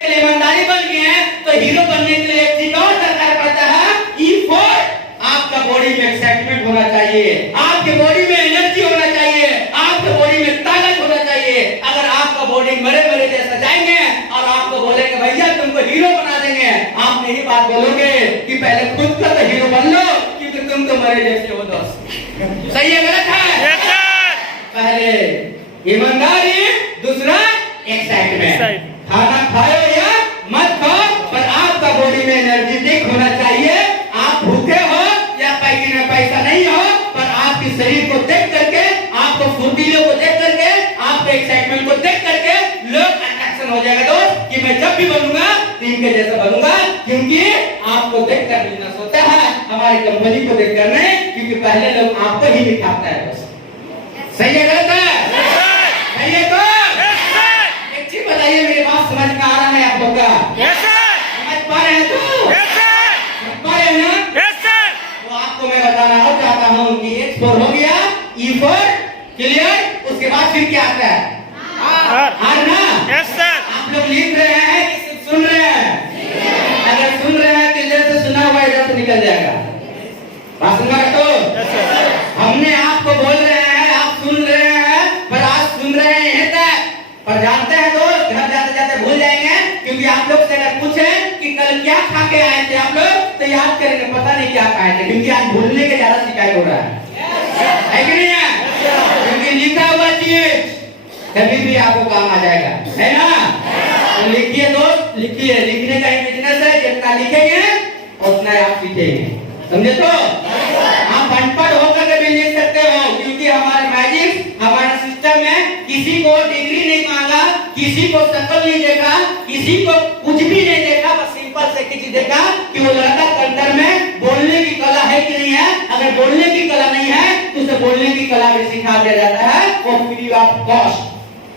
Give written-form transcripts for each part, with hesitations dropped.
ईमानदारी बन गए हैं तो हीरो बनने के लिए एक चीज और दरकार पड़ता है, E4। आपका बॉडी में एक्साइटमेंट होना चाहिए, आपके बॉडी में एनर्जी होना चाहिए, आपके बॉडी में ताकत होना चाहिए। अगर आपका बॉडी मरे मरे जैसा जाएंगे और आपको बोलेंगे भैया तुमको हीरो बना देंगे, आप यही बात बोलोगे कि पहले खुद का तो हीरो बन लो क्योंकि तुम तो मरे जैसे हो दोस्त। सही है गलत है? पहले ईमानदारी, दूसरा एक्साइटमेंट। खाना खाओ या मत खाओ पर आपका बॉडी में एनर्जेटिक होना चाहिए। आप भूखे हो या पैसे में पैसा नहीं हो पर आपके शरीर को देख करके, आपको फुर्तीले को देख करके, आपके एक्साइटमेंट को देख करके लोग अट्रैक्शन हो जाएगा दोस्त कि मैं जब भी बनूंगा टीम के जैसा बनूंगा, क्योंकि आपको देख कर बिजनेस होता है, हमारी कंपनी को देख कर नहीं, क्योंकि पहले लोग आपको ही दिखाता है दोस्त। सही है गलत है? सही है तो बताइए, मेरी बात समझ में आ रहा है आप लोग का? समझ पा रहे हैं? समझ पा रहे हैं ना? तो आपको मैं बताना और चाहता हूँ कि H4 हो गया, E4 क्लियर, उसके बाद फिर क्या आता है? R ना? आप लोग लिख रहे हैं कि सिर्फ सुन रहे हैं? अगर सुन रहे हैं तो इधर से सुना हुआ इधर से निकल जाएगा। बात सुन रहे तो हमने आपको बोल रहे हैं, आप सुन रहे हैं पर आज सुन रहे हैं पर जानते हैं दोस्त घर जाते जाते भूल जाएंगे, क्योंकि आप लोग से अगर पूछें कि कल क्या खा के आए थे आप लोग तो याद करेंगे पता नहीं क्या खाए थे, क्योंकि आज भूलने के ज्यादा शिकायत हो रहा है कि नहीं है? क्योंकि लिखा हुआ चीज कभी भी आपको काम आ जाएगा, है ना? तो लिखिए दोस्त, लिखिए। लिखने का एक बिजनेस है, जितना लिखेंगे उतना आप सीखेंगे, समझे? तो आप अनपढ़ होकर के भी लिख सकते हो, क्योंकि हमारे मैजिक हमारा सिस्टम में किसी को डिग्री नहीं मांगा, किसी को शक्ल नहीं देखा, किसी को कुछ भी नहीं देखा, बस सिंपल से चीज देखा कि वो लड़का के अंदर में बोलने की कला है कि नहीं है। अगर बोलने की कला नहीं है तो उसे बोलने की कला भी सिखा दिया जाता है, वो फ्री ऑफ कॉस्ट,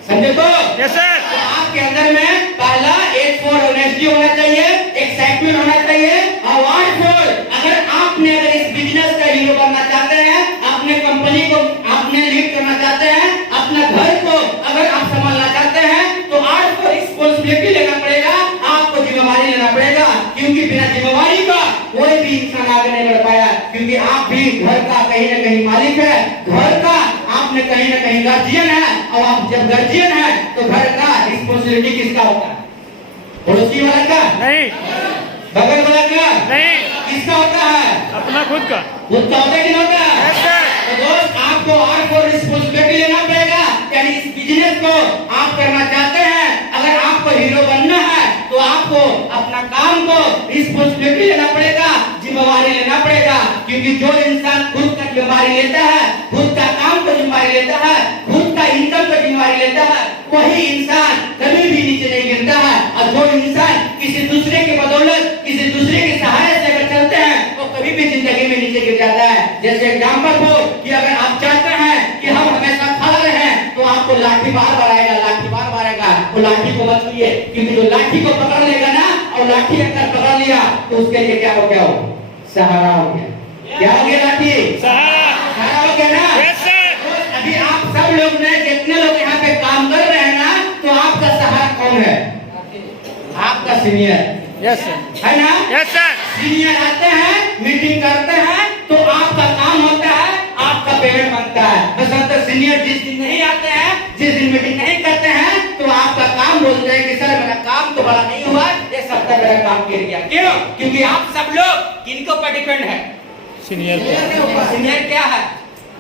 समझे? तो तो आपके अंदर में पहला H4 ऑनेस्टी होना चाहिए, एक्साइटमेंट होना चाहिए और R4 अगर आपने अगर इस बिजनेस का हीरो बनना चाहते हैं, अपने कंपनी को आपने लीड करना चाहते हैं, अपना घर को अगर आप संभालना चाहते हैं तो R4 रिस्पांसिबिलिटी लेना पड़ेगा, आपको जिम्मेवारी लेना पड़ेगा, क्योंकि बिना जिम्मेवारी का कोई भी इंसान आगे नहीं बढ़ पाया, क्योंकि आप भी घर का कहीं न कहीं मालिक है, घर का आपने कहीं न कहीं गार्जियन है, और आप जब गार्जियन है तो घर का रिस्पांसिबिलिटी किसका होता है? पड़ोसी वाला का नहीं, बगल वाला का नहीं, किसका होता है? अपना खुद का होता है कि नहीं होता है? तो दोस्त आपको R4 रिस्पांसिबिलिटी लेना पड़ेगा, यानी इस बिजनेस को आप करना चाहते हैं, अगर आपको हीरो बनना है तो आपको अपना काम को रिस्पांसिबिलिटी लेना पड़ेगा, जिम्मेवारी लेना पड़ेगा, क्योंकि जो इंसान खुद का जिम्मेवारी लेता है, खुद का काम को जिम्मेवारी लेता है, खुद का इनकम को जिम्मेवारी लेता है, वही इंसान कभी भी नीचे नहीं गिरता है। और जो इंसान किसी दूसरे के बदौलत, किसी दूसरे के सहारे से अगर चलते हैं तो कभी भी जिंदगी में नीचे गिर जाता है। जैसे एग्जाम्पल हो कि अगर आप चाहते हैं कि हम हमेशा खड़ा रहें तो आपको लाठी बार बार आएगा, लाठी बार बार आएगा, वो लाठी को मत छूइए, क्योंकि जो लाठी को पकड़ लेगा ना और लाठी अगर पकड़ लिया तो उसके लिए क्या हो गया? हो सहारा हो गया। क्या हो गया? लाठी सहारा हो गया ना? अभी आप सब लोग ने जितने लोग यहाँ पे काम कर रहे हैं ना, तो आपका सहारा कौन है? आपका सीनियर। यस सर, है ना? Yes sir. सीनियर आते हैं, मीटिंग करते हैं तो आपका काम होता है, आपका पेमेंट बनता है। बस अंतर सीनियर जिस दिन नहीं आते हैं, जिस दिन मीटिंग नहीं करते हैं तो आपका काम बोलते हैं कि सर मेरा काम तो बड़ा नहीं हुआ, ये सप्ताह मेरा काम गिर गया। क्यों? क्योंकि आप सब लोग किनको पर डिपेंड है? सीनियर क्या है?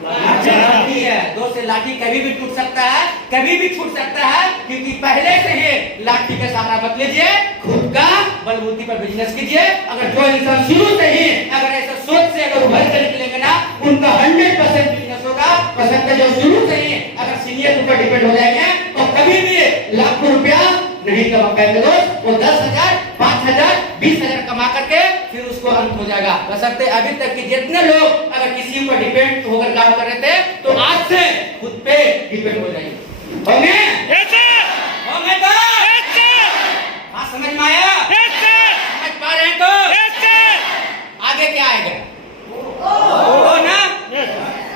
लाठी है दोस्त। लाठी कभी भी टूट सकता है, कभी भी छूट सकता है, क्योंकि पहले से ही लाठी का सहारा मत लीजिए, खुद का बलबूती पर बिजनेस कीजिए। अगर जो इंसान शुरू से ही अगर ऐसा सोच से अगर उभर कर निकलेंगे ना, उनका 100% बिजनेस होगा। बशर्ते जो शुरू से ही अगर सीनियर के ऊपर डिपेंड हो जाएंगे तो कभी भी लाखों रुपया नहीं कमा पाएंगे दोस्त। वो 10,000, 5,000, 20,000 कमा करके फिर उसको अंत हो जाएगा। बशर्ते अभी तक की जितने लोग अगर किसी पर डिपेंड होकर काम कर रहे थे तो आज से खुद पे डिपेंड हो जाएंगे। होंगे? होंगे तो? हाँ, समझ में आया? समझ पा रहे हैं तो? आगे क्या आएगा? हो ना?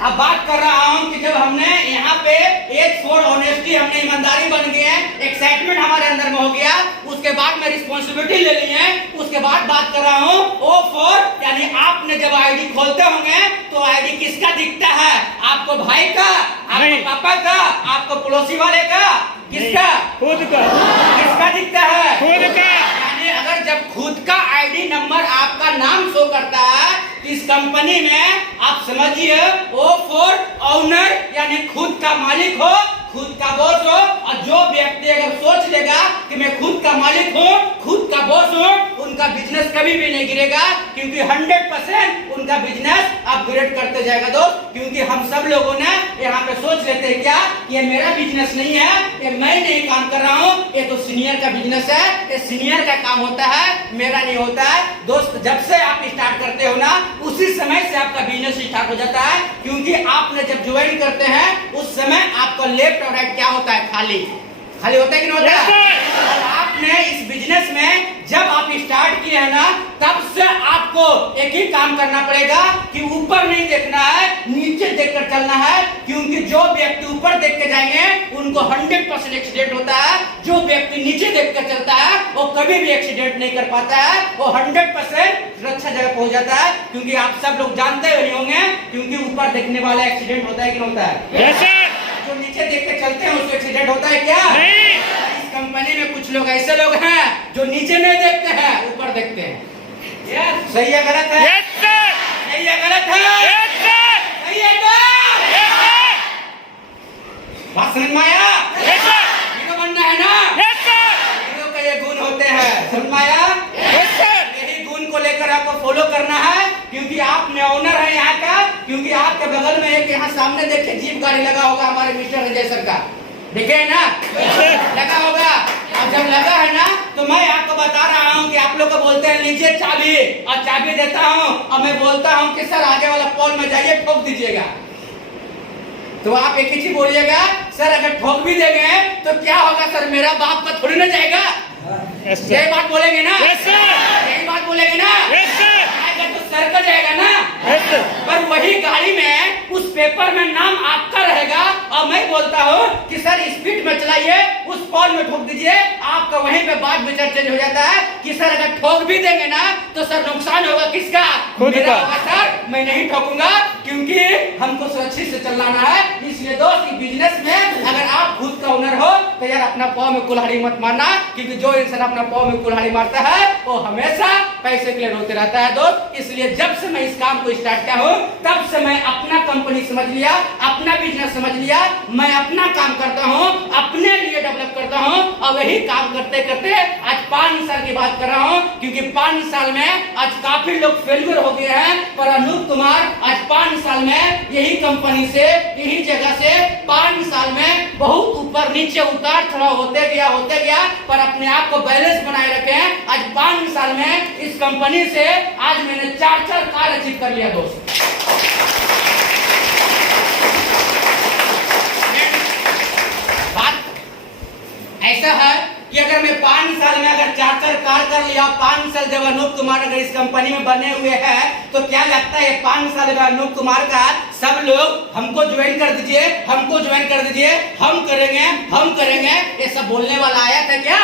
अब बात कर रहा हूँ कि जब हमने यहाँ पे H4 ऑनेस्टी, हमने ईमानदारी बन गए, एक्साइटमेंट हमारे अंदर में हो गया, उसके बाद रिस्पॉन्सिबिलिटी ले ली है, उसके बाद बात कर रहा हूँ O4, यानी आपने जब आईडी खोलते होंगे तो आईडी किसका दिखता है? आपको भाई का, आपको पापा का, आपको पड़ोसी वाले का, किसका? खुद का। किसका दिखता है? खुद का। यानी अगर जब खुद का आईडी नंबर आपका नाम शो करता है तो इस कंपनी में आप समझिए O4 ओनर यानी खुद का मालिक हो, खुद का बॉस हो। और जो व्यक्ति अगर सोच लेगा कि मैं खुद का मालिक हूँ, खुद का बॉस हूँ, उनका बिजनेस कभी भी नहीं गिरेगा, क्योंकि 100% उनका बिजनेस अपग्रेड करते जाएगा दोस्त। क्योंकि हम सब लोगों ने यहाँ पे सोच लेते हैं क्या, ये मेरा बिजनेस नहीं है, ये मैं नहीं काम कर रहा हूँ, ये तो सीनियर का बिजनेस है, ये सीनियर का काम होता है, मेरा नहीं होता है। दोस्त जब से आप स्टार्ट करते हो ना, उसी समय से आपका बिजनेस स्टार्ट हो जाता है। क्योंकि आपने जब ज्वाइन करते हैं उस समय आपका लेफ्ट और राइट क्या होता है? खाली खाली होता है कि नहीं होता है? और आपने इस बिजनेस में जब आप स्टार्ट किए हैं ना, तब से आपको एक ही काम करना पड़ेगा कि ऊपर नहीं देखना है, नीचे देखकर चलना है। क्योंकि जो व्यक्ति ऊपर देख के जाएंगे उनको 100% एक्सीडेंट होता है, जो व्यक्ति नीचे देख कर चलता है वो कभी भी एक्सीडेंट नहीं कर पाता है, वो 100% सुरक्षा जगह पहुंच जाता है। क्योंकि आप सब लोग जानते ही होंगे, क्योंकि ऊपर देखने वाला एक्सीडेंट होता है कि नहीं होता है? yes, जो नीचे देख के चलते हैं उसको एक्सीडेंट होता है क्या? नहीं। इस कंपनी में कुछ लोग ऐसे लोग हैं जो नीचे नहीं देखते हैं, ऊपर देखते हैं। सही है गलत है? yes, sir. सही है गलत है? yes, sir. सही है क्या? yes, sir. बात समझ में आया? yes, sir. हीरो बनना है ना? yes, sir. हीरो के ये गुण होते हैं, समझ में आया? yes, sir. यही गुण को लेकर आपको फॉलो करना है। क्योंकि आप ओनर है यहाँ का। क्योंकि आपके बगल में एक यहाँ सामने देखिए जीप गाड़ी लगा होगा हमारे मिस्टर अजय सर का, देखे है ना? लगा होगा। और जब लगा है ना तो मैं आपको बता रहा हूँ कि आप लोग को बोलते हैं लीजिए चाबी, और चाबी देता हूँ और मैं बोलता हूँ कि सर आगे वाला पोल में जाइए ठोक दीजिएगा। तो आप एक ही चीज बोलिएगा, सर अगर ठोक भी देंगे तो क्या होगा सर, मेरा बाप का थोड़ी ना जाएगा। yes, यही बात बोलेंगे ना? yes, sir. यही बात बोलेंगे ना? yes, sir. आएगा तो सर का जाएगा ना? yes, sir. पर वही गाड़ी में उस पेपर में नाम आपका रहेगा, और मैं बोलता हूँ कि सर स्पीड में चलाइए, उस पोल में ठोक दीजिए। आपका वहीं पे बात विचार चेंज हो जाता है कि सर अगर ठोक भी देंगे ना तो सर नुकसान होगा किसका? मेरा होगा सर, मैं नहीं ठोकूंगा, क्योंकि हमको सुरक्षित से चलाना है। इसलिए दोस्त बिजनेस में अगर आप खुद का ओनर हो तो यार अपना पाँव में कुल्हाड़ी मत मारना, क्योंकि जो इंसान अपना पाँव में कुल्हाड़ी मारता है वो हमेशा पैसे के लिए रोते रहता है दोस्त। इसलिए जब से मैं इस काम को स्टार्ट किया हूँ तब से मैं अपना कंपनी समझ लिया, अपना बिजनेस समझ लिया। मैं अपना काम करता हूँ, अपने लिए डेवलप करता हूँ, और वही काम करते करते आज 5 साल की बात कर रहा हूँ। क्योंकि 5 साल में आज काफी लोग फेलियर हो गए हैं, पर अनूप कुमार आज 5 साल में यही कंपनी से, यही जगह से 5 साल में बहुत ऊपर नीचे उतार चढ़ाव होते गया, पर अपने आप को बैलेंस बनाए रखे हैं। आज 5 साल में इस कंपनी से आज मैंने 4 कार अचीव कर लिया दोस्त। बात ऐसा है कि अगर मैं 5 साल में अगर 4 कार कर लिया, 5 साल जब अनूप कुमार अगर इस कंपनी में बने हुए हैं, तो क्या लगता है 5 साल में अनूप कुमार का सब लोग हमको ज्वाइन कर दीजिए, हमको ज्वाइन कर दीजिए, हम करेंगे, ये सब बोलने वाला आया था क्या?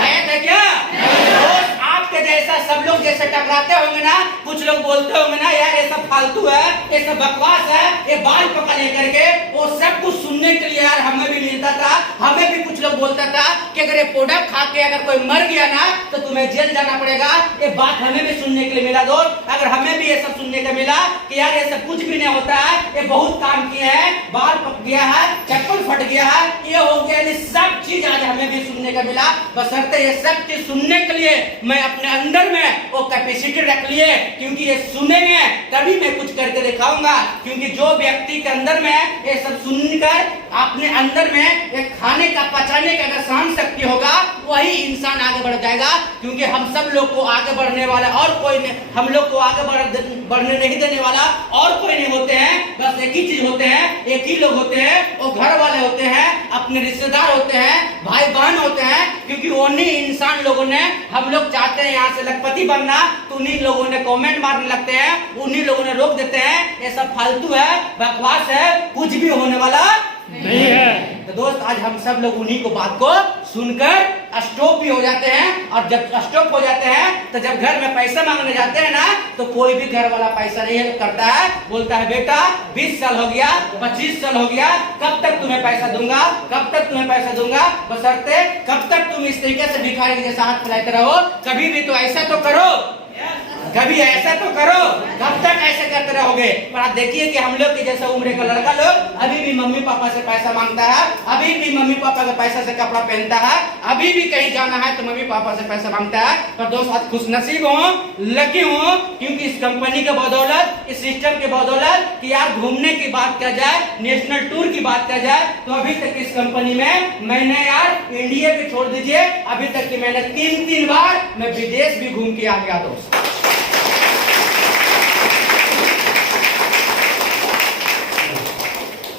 आया था क्या? दोस्त आपके जैसा सब लोग जैसे टकराते होंगे ना, कुछ लोग बोलते होंगे ना यार ये सब फालतू है, ये सब बकवास है, ये बाल पकड़ लेकर के, वो सब कुछ सुनने के लिए यार हमें भी मिलता था। हमें भी कुछ लोग बोलता था कि अगर ये प्रोडक्ट खा के अगर कोई मर गया ना तो तुम्हें जेल जाना पड़ेगा। ये बात हमें भी सुनने के लिए मिला दोस्त। अगर हमें भी ये सब सुनने को मिला कि यार ये सब कुछ भी नहीं होता है, ये बहुत काम किए हैं, बाल पक गया है, चप्पल फट गया है, ये हो गया, ये सब चीज आज हमें भी सुनने को मिला। बशर्ते ये सब चीज सुनने के लिए मैं अपने अंदर में वो कैपेसिटी रख लिए, क्योंकि ये सुनेंगे तभी मैं कुछ करके दिखाऊंगा। क्योंकि जो व्यक्ति के अंदर में ये सब सुनकर अपने अंदर में एक खाने का पचाने का अगर सहन शक्ति होगा, वही इंसान आगे बढ़ जाएगा। क्योंकि हम सब लोग को आगे बढ़ने वाला और कोई नहीं, हम लोग को आगे बढ़ने नहीं देने वाला और कोई नहीं होते हैं। बस एक ही चीज होते हैं, एक ही लोग होते हैं, वो घर वाले होते हैं, अपने रिश्तेदार होते हैं, भाई बहन होते हैं। क्योंकि उन्हीं इंसान लोगों ने, हम लोग चाहते हैं यहाँ से लखपति बनना, तो उन्हीं लोगों ने कमेंट मारने लगते हैं, उन्हीं लोगों ने रोक देते हैं, ये सब फालतू है, बकवास है, कुछ भी होने वाला नहीं है। तो दोस्त आज हम सब लोग उन्हीं को बात को सुनकर स्टॉप भी हो जाते हैं, और जब स्टॉप हो जाते हैं तो जब घर में पैसा मांगने जाते हैं ना, तो कोई भी घर वाला पैसा नहीं करता है, बोलता है बेटा 20 साल हो गया, 25 साल हो गया, कब तक तुम्हें पैसा दूंगा, कब तक तुम्हें पैसा दूंगा, बशर्ते कब तक तुम इस तरीके से भिखारी के जैसा हाथ फैलाते रहो, कभी भी तो ऐसा तो करो, कभी ऐसा तो करो, कब तक ऐसे करते रहोगे। पर आप देखिए कि हम लोग के जैसा उम्र का लड़का लोग अभी भी मम्मी पापा से पैसा मांगता है, अभी भी मम्मी पापा के पैसा से कपड़ा पहनता है, अभी भी कहीं जाना है तो मम्मी पापा से पैसा मांगता है। पर दोस्त आज खुशनसीब हो, लकी हो, क्योंकि इस कंपनी के बदौलत, इस सिस्टम के बदौलत कि यार घूमने की बात किया जाए, नेशनल टूर की बात किया जाए, तो अभी तक इस कंपनी में मैंने यार इंडिया भी छोड़ दीजिए, अभी तक की मैंने 3 बार मैं विदेश भी घूम के आ गया दोस्त।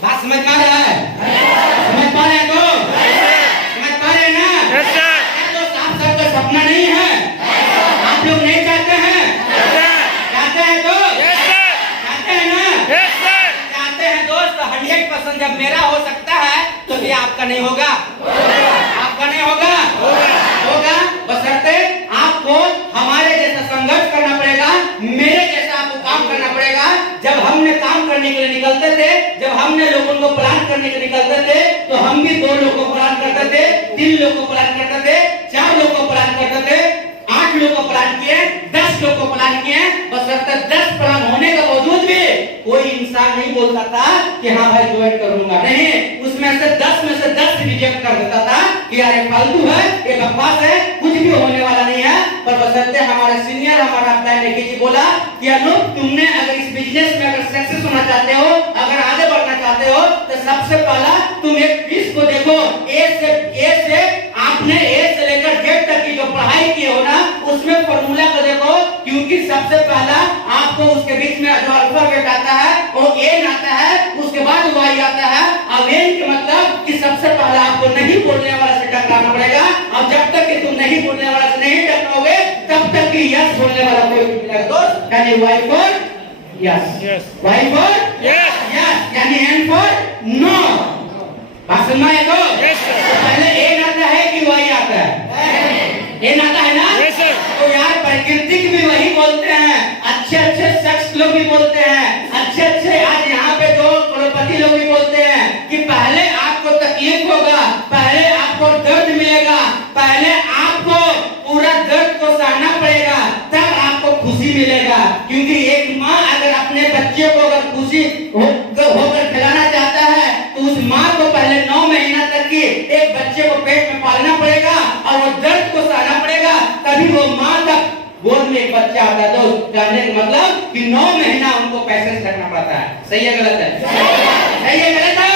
बात समझ पा रहा है? समझ पा रहे हैं तो? समझ पा रहे हैं ना? तो साफ साफ तो सपना नहीं है, आप लोग नहीं चाहते हैं? चाहते हैं तो? चाहते हैं ना? चाहते हैं दोस्त। 100% जब मेरा हो सकता है तो ये आपका नहीं होगा, आपका नहीं होगा, होगा बशर्ते आपको हमारे जैसा संघर्ष करना पड़ेगा, मेरे जैसा आपको काम करना पड़ेगा। जब हमने काम करने के लिए निकलते थे, जब हमने लोगों को प्लान करने के लिए निकलते थे, तो हम भी 2 लोग को प्लान करते थे, 3 लोग को प्लान करते थे, 4 लोग को प्लान करते थे, 8 लोग को प्लान किए, 10 लोग को प्लान किए, बशर्ते 10 प्लान होने के बावजूद भी कोई इंसान नहीं बोलता था कि हाँ भाई ज्वाइन करूंगा, नहीं, उसमें से 10 में से 10 रिजेक्ट कर देता था कि यार ये फालतू है, ये बकवास है, कुछ भी होने वाला नहीं है। पर बशर्ते हमारे सीनियर, हमारा प्लान लेके जी बोला कि अनूप तुमने अगर इस बिजनेस में अगर सक्सेस होना चाहते हो, अगर आगे बढ़ना चाहते हो, तो सबसे पहला तुम एक फीस को देखो, ए से आपने ए से लेकर जेड तक की जो पढ़ाई की हो ना, उसमें फॉर्मूला को देखो, क्योंकि सबसे पहला आपको उसके बीच में जो अल्फाबेट आता है वो एन आता है, उसके बाद वाई आता है। अब एन के मतलब कि सबसे पहला आपको नहीं बोलने वाला से टकराना पड़ेगा, और जब तक कि तुम नहीं बोलने वाला से नहीं टकराओगे तब तक कि यस बोलने वाला कोई नहीं मिलेगा दोस्त। यानी Y for yes, Y for yes, यानी एन फॉर नो। बात समझ में आया तो? पहले एन आता है कि वाई आता है? एन आता है ना? तो यार प्रकृति भी वही बोलते हैं, अच्छे शख्स लोग भी बोलते हैं, अच्छे आज यहाँ पे जो करोड़पति लोग भी बोलते हैं कि पहले आपको तकलीफ होगा, पहले आपको दर्द मिलेगा, पहले आपको पूरा दर्द को सहना पड़ेगा, तब आपको खुशी मिलेगा। क्योंकि एक माँ अगर अपने बच्चे को अगर खुशी होकर खिलाना चाहता है, तो उस माँ को पहले 9 महीना तक की एक बच्चे को पेट में पालना पड़ेगा और वो दर्द को सहना पड़ेगा, तभी वो माँ का गोद में एक बच्चा आता है। दोस्त जानने का मतलब कि 9 महीना उनको पेशेंस रखना पड़ता है। सही है गलत है? सही है गलत है?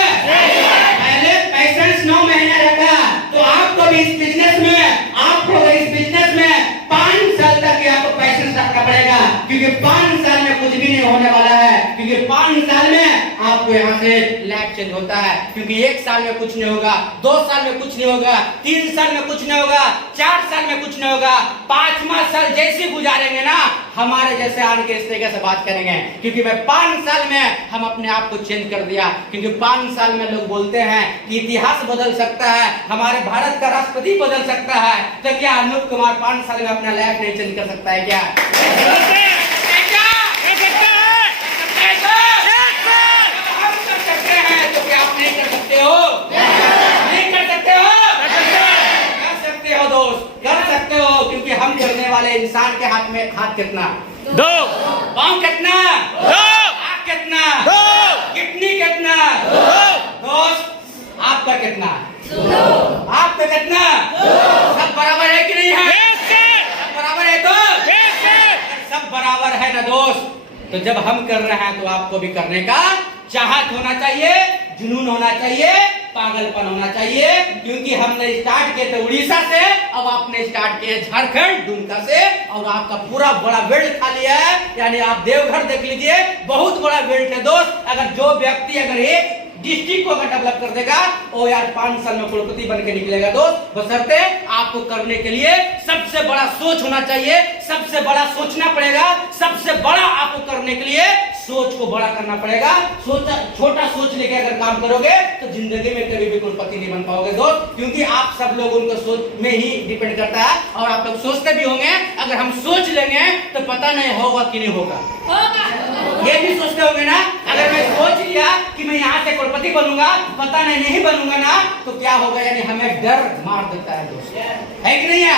पहले पेशेंस 9 महीना रखा, तो आपको भी इस बिजनेस में, आपको इस बिजनेस में 5 साल तक आपको पेशेंस रखना पड़ेगा, क्योंकि 5 साल में कुछ भी नहीं होने वाला है, क्योंकि 5 साल में आपको यहाँ से लाइफ चेंज होता है। क्योंकि 1 साल में कुछ नहीं होगा, 2 साल में कुछ नहीं होगा, 3 साल में कुछ नहीं होगा, 4 साल में कुछ नहीं होगा, 5वां साल जैसे गुजारेंगे ना, हमारे जैसे आने के इस तरीके से बात करेंगे। क्योंकि मैं 5 साल में हम अपने आप को चेंज कर दिया। क्योंकि 5 साल में लोग बोलते हैं कि इतिहास बदल सकता है, हमारे भारत का राष्ट्रपति बदल सकता है, तो क्या अनूप कुमार 5 साल में अपना लाइफ नहीं चेंज कर सकता है क्या? हम कर सकते हैं, तो क्या आप नहीं कर सकते हो? नहीं कर सकते हो? कर सकते हो दोस्त, कर सकते हो, क्योंकि हम करने वाले इंसान के हाथ में हाथ कितना? 2, पाँव कितना? 2, आँख कितना? 2, किडनी कितना? 2, दोस्त आपका कितना? आपका कितना? सब बराबर है कि नहीं है? सब बराबर है तो? सब बराबर है ना दोस्त। तो जब हम कर रहे हैं तो आपको भी करने का चाहत होना चाहिए, जुनून होना चाहिए, पागलपन होना चाहिए। क्योंकि हमने स्टार्ट किए थे उड़ीसा से, अब आपने स्टार्ट किए झारखंड दुमका से, और आपका पूरा बड़ा बेल्ट खा लिया है। यानी आप देवघर देख लीजिए, बहुत बड़ा बेल्ट है दोस्त। अगर जो व्यक्ति अगर एक डिस्ट्रिक्ट को अगर डेवलप कर देगा, वो यार 5 साल में करोड़पति बन के निकलेगा दोस्त। बशर्ते आपको करने के लिए सबसे बड़ा सोच होना चाहिए, सबसे बड़ा सोचना पड़ेगा, सबसे बड़ा आपको करने के लिए सोच को बड़ा करना पड़ेगा। छोटा सोच लेके अगर काम करोगे तो जिंदगी में कभी भी करोड़पति नहीं बन पाओगे दोस्त, क्योंकि आप सब लोग उनको सोच में ही डिपेंड करता है। और आप लोग सोचते भी होंगे, अगर हम सोच लेंगे तो पता नहीं होगा कि नहीं होगा, ये भी सोचते होंगे ना। अगर मैं सोच लिया कि मैं यहाँ से करोड़पति बनूंगा, पता नहीं बनूंगा ना, तो क्या होगा, यानी हमें डर मार देता है दोस्त, है कि नहीं है?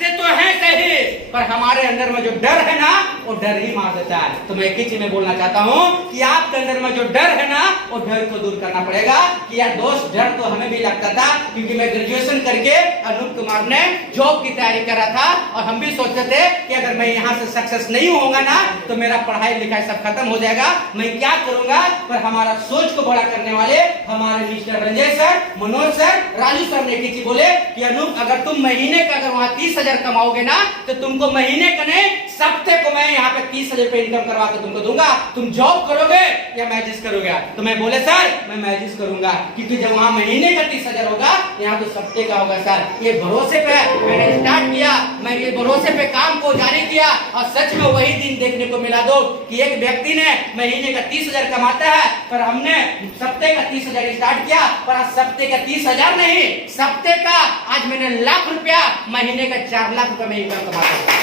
सोचते तो है सही, पर हमारे अंदर में जो डर है ना, वो डर ही मार देता है। तो मैं एक ही चीज में बोलना चाहता हूँ कि आपके अंदर में जो डर है ना, वो डर को दूर करना पड़ेगा। कि यार दोस्त, डर तो हमें भी लगता था, क्योंकि मैं ग्रेजुएशन करके अनूप कुमार ने जॉब की तैयारी करा था, और हम भी सोचते थे कि अगर मैं यहाँ से सक्सेस नहीं होगा ना, तो मेरा पढ़ाई लिखाई सब खत्म हो जाएगा, मैं क्या करूंगा। पर हमारा सोच को बड़ा करने वाले हमारे mister Ranjay sir, Manoj sir, Raju sir ने एक चीज बोले कि अनूप, अगर तुम महीने का अगर वहां 30,000 कमाओगे ना, तो तुमको महीने का नहीं, सप्ते को मैं यहाँ पे 30,000 रुपए इनकम करवा के तुमको दूंगा, तुम जॉब करोगे या मैजिस करोगे? तो मैं बोले सर, मैं मैजिस करूंगा, क्योंकि जब वहां महीने का 30,000 होगा, यहाँ तो सप्ते का होगा सर। ये भरोसे पे मैंने स्टार्ट किया, मैं ये भरोसे पे काम को जारी किया, और सच में वही दिन देखने को मिला दो कि एक व्यक्ति ने महीने का 30,000 कमाता है, पर हमने सप्ते का 30,000 स्टार्ट किया, पर आज सप्ते का 30,000 नहीं, सप्ते का आज मैंने लाख रुपया, महीने का 4 लाख रुपया में इनकम कमाता हूं।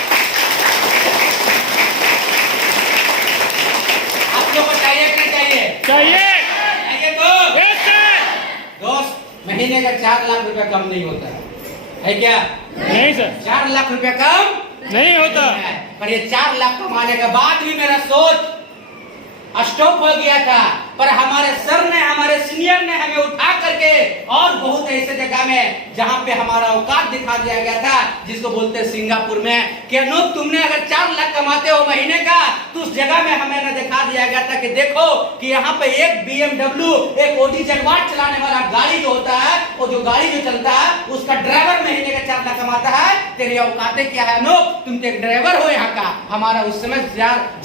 आप लोगों को चाहिए कि नहीं चाहिए? चाहिए तो यस सर। दोस्त, महीने का 4 लाख रुपया कम नहीं होता है क्या? नहीं सर, 4 लाख रुपया कम नहीं होता। पर ये 4 लाख कमाने के बाद भी मेरा सोच स्टॉप हो गया था, पर हमारे सर ने, हमारे सीनियर ने हमें उठा करके और बहुत ऐसे जगह में जहां पे हमारा औकात दिखा दिया गया था, जिसको बोलते हैं सिंगापुर में, कि अनूप, तुमने अगर 4 लाख कमाते हो महीने का, तो उस जगह में हमें ना दिखा दिया गया था कि देखो कि यहाँ पे एक BMW, एक ओडी जगवार चलाने वाला गाड़ी जो होता है, वो जो गाड़ी जो चलता है, उसका ड्राइवर महीने का 4 लाख कमाता है। तेरी औकातें क्या है अनूप? तुम तो एक ड्राइवर हो यहाँ का। हमारा उस समय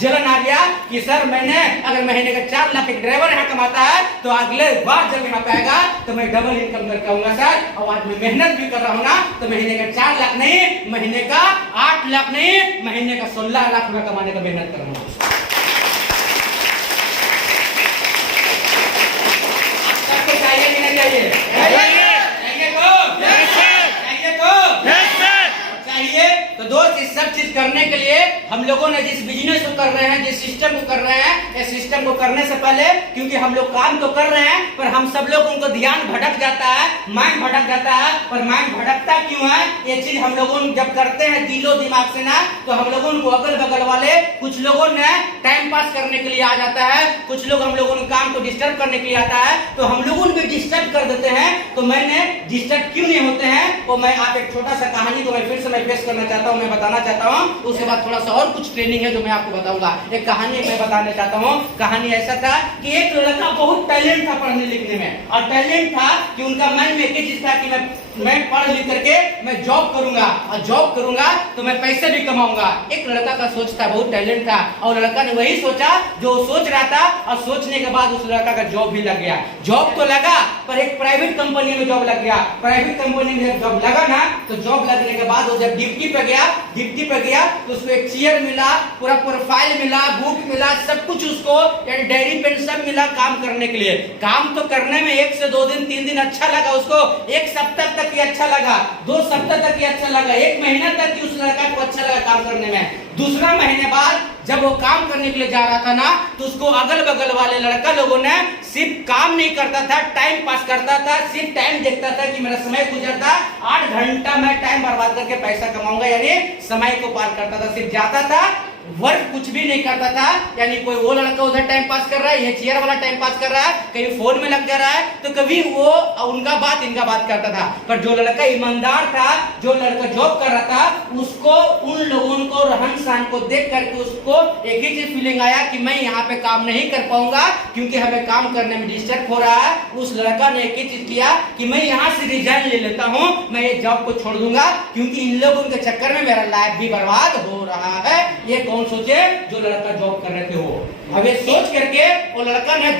जलन आ गया कि सर, मैंने अगर महीने का 4 लाख एक ड्राइवर यहाँ कमाता है, तो अगले बार जब यहाँ पे आएगा तो मैं डबल इनकम करके आऊंगा सर। और आज मैं मेहनत भी कर रहा हूँ ना, तो महीने का 4 लाख नहीं, महीने का 8 लाख नहीं, महीने का 16 लाख रुपया कमाने का मेहनत कर रहा हूँ। आपको चाहिए कि नहीं चाहिए? चाहिए तो चाहिए। तो दोस्त, इस सब चीज करने के लिए हम लोगों ने जिस बिजनेस को कर रहे हैं, जिस सिस्टम को कर रहे हैं, इस सिस्टम को करने से पहले, क्योंकि हम लोग काम तो कर रहे हैं, पर हम सब लोग उनको ध्यान भटक जाता है, माइंड भटक जाता है। पर माइंड भटकता क्यों है? ये चीज हम लोगों जब करते हैं दिलो दिमाग से ना, तो हम लोगों को अगल बगल वाले कुछ लोगों ने टाइम पास करने के लिए आ जाता है, कुछ लोग हम लोगों ने काम को डिस्टर्ब करने के लिए आता है, तो हम लोगों को डिस्टर्ब कर देते हैं। तो मैंने डिस्टर्ब क्यों नहीं होते हैं, वो मैं आप एक छोटा सा कहानी को मैं फिर से मैं पेश करना चाहता हूँ, मैं बताना चाहता हूँ। उसके बाद थोड़ा सा और कुछ ट्रेनिंग है जो मैं आपको बताऊंगा। एक कहानी मैं बताना चाहता हूँ। कहानी ऐसा था कि एक लड़का बहुत टैलेंट था पढ़ने लिखने में, और टैलेंट था कि उनका मन में एक ही चीज था कि मैं पढ़ लिख करके मैं जॉब करूंगा, और जॉब करूंगा तो मैं पैसे भी कमाऊंगा। एक लड़का का सोच था, बहुत टैलेंट था, और लड़का ने वही सोचा जो सोच रहा था, और सोचने के बाद उस लड़का का जॉब भी लग गया। जॉब तो लगा, पर एक प्राइवेट कंपनी में जॉब लग गया। प्राइवेट कंपनी में जॉब लगा ना, तो जॉब लगने के बाद वो जब ड्यूटी पे गया तो उसको एक चेयर मिला, पूरा प्रोफाइल मिला, बुक मिला, सब कुछ उसको, यानी डायरी पेन सब मिला काम करने के लिए। काम तो करने में 1 से 2 दिन 3 दिन अच्छा लगा उसको, 1 सप्ताह तक ये अच्छा लगा, 2 सप्ताह तक ये अच्छा लगा, 1 महीना तक उस लड़का को अच्छा लगा काम करने में। दूसरा महीने बाद जब वो काम करने के लिए जा रहा था ना, तो उसको अगल बगल वाले लड़का लोगों ने सिर्फ काम नहीं करता था, टाइम पास करता था, सिर्फ टाइम देखता था कि मेरा समय गुजरता, 8 घंटा मैं टाइम बर्बाद करके पैसा कमाऊंगा, यानी समय को पार करता था, सिर्फ जाता था, वर्क कुछ भी नहीं करता था। यानी कोई वो लड़का उधर टाइम पास कर रहा है, ये चेयर वाला टाइम पास कर रहा है, कहीं फोन में लग जा रहा है, तो कभी वो उनका बात इनका बात करता था। पर जो लड़का ईमानदार था, जो लड़का जॉब कर रहा था, उसको उन लोगों को रहन सहन को देख करके उसको एक ही चीज फीलिंग आया कि मैं यहाँ पे काम नहीं कर पाऊंगा, क्योंकि हमें काम करने में डिस्टर्ब हो रहा है। उस लड़का ने एक ही चीज किया कि मैं यहाँ से रिजाइन ले लेता हूँ, मैं ये जॉब को छोड़ दूंगा, क्योंकि इन लोगों के चक्कर में मेरा लाइफ भी बर्बाद हो रहा है। ये कौन सोचे? जो लड़का जॉब कर रहे थे वो। अब ये सोच करके वो लड़का ने